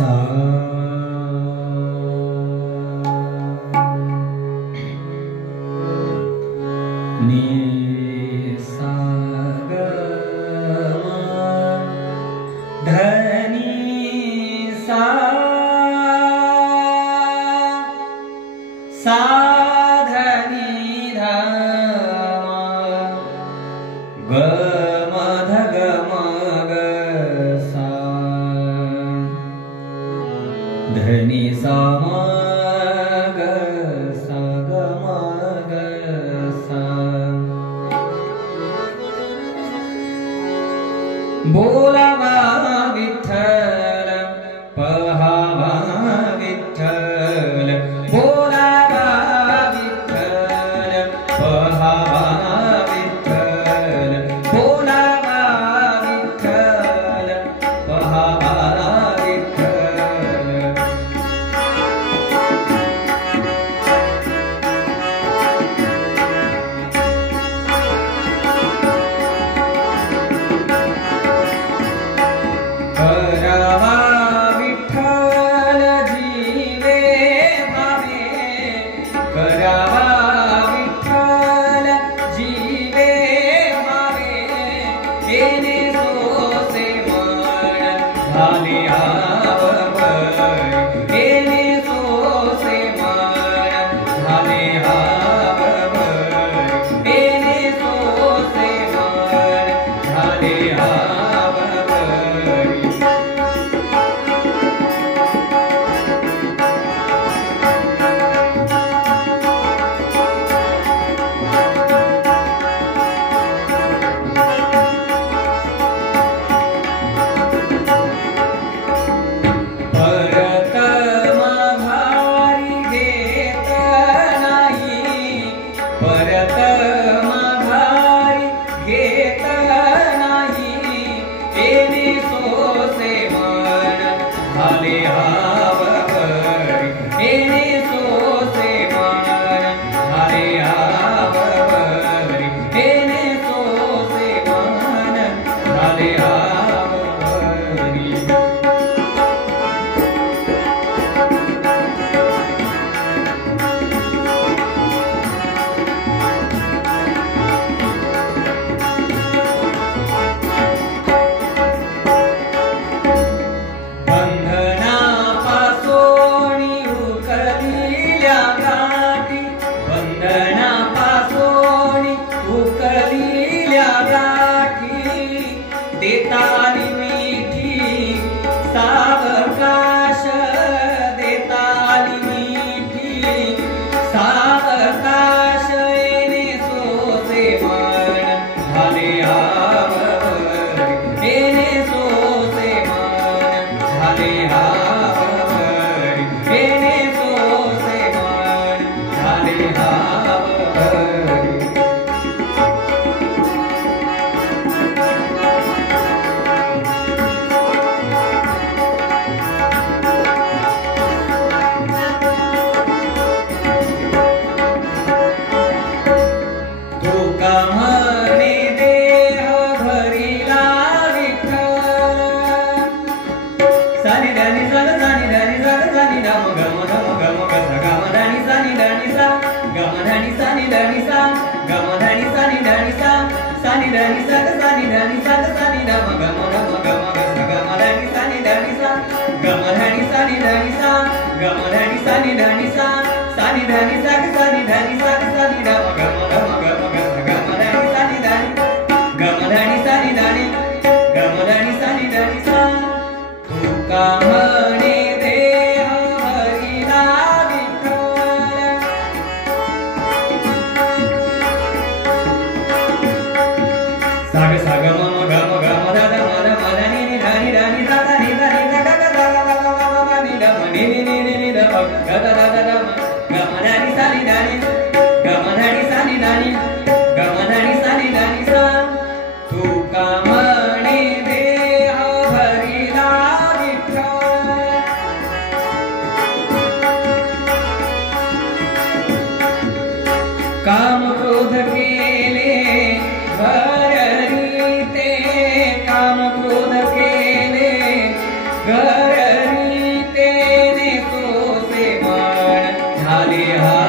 सा नी सा ग म धनी सा सा धनी ध ग म ध ग म ग सा धनी सा म ग सा ग म ग सा बोलावा विठ्ठल पहावा विठ्ठल बोलावा विठ्ठल पहावा विठ्ठल बोलावा विठ्ठल पहावा विठ्ठल करावा विठ्ठल जीवे भावे करावा विठ्ठल जीवे भावे येणे सोसे मन झाले आवड येणे सोसे मन झाले आवड येणे सोसे मन झाले परत माघारी घेत नाही येणे सोसे मन झाले आवड येणे सोसे मन झाले आवड येणे सोसे मन झाले देताली मीठी सावकाश देताली मीठी सावकाश येणे सोसे मन झाले आवड येणे सोसे मन झाले आवड येणे सोसे मन झाले आवड म्हणे देह भरिला विठ्ठल सानी धनी सा सानी धनी सा सानी धम गम धम गम ग गम धनी सानी धनी सा गम धनी सानी धनी सा गम धनी सानी धनी सा सानी धनी सा सानी धनी सा सानी धम गम धम गम ग गम धनी सानी धनी सा गम धनी सानी धनी सा गम धनी सानी धनी सा सानी धनी सा सानी धनी सा सानी धम गम धम गम ग गमधनी सानी धनी गमधनी सानी धनी सा तुका म्हणे देह भरिला विठ्ठल साग साग मम गम गम धद मद मदनी नि धनी धनी सा धनी धनी सा ग ग ग नि ध म नि नि नि नि ध ग ग ग ग गमधनी सानी धनी गमधनी सानी धनी गमधनी सानी धनी सा तुका म्हणे देह भरिला विठ्ठल रे हा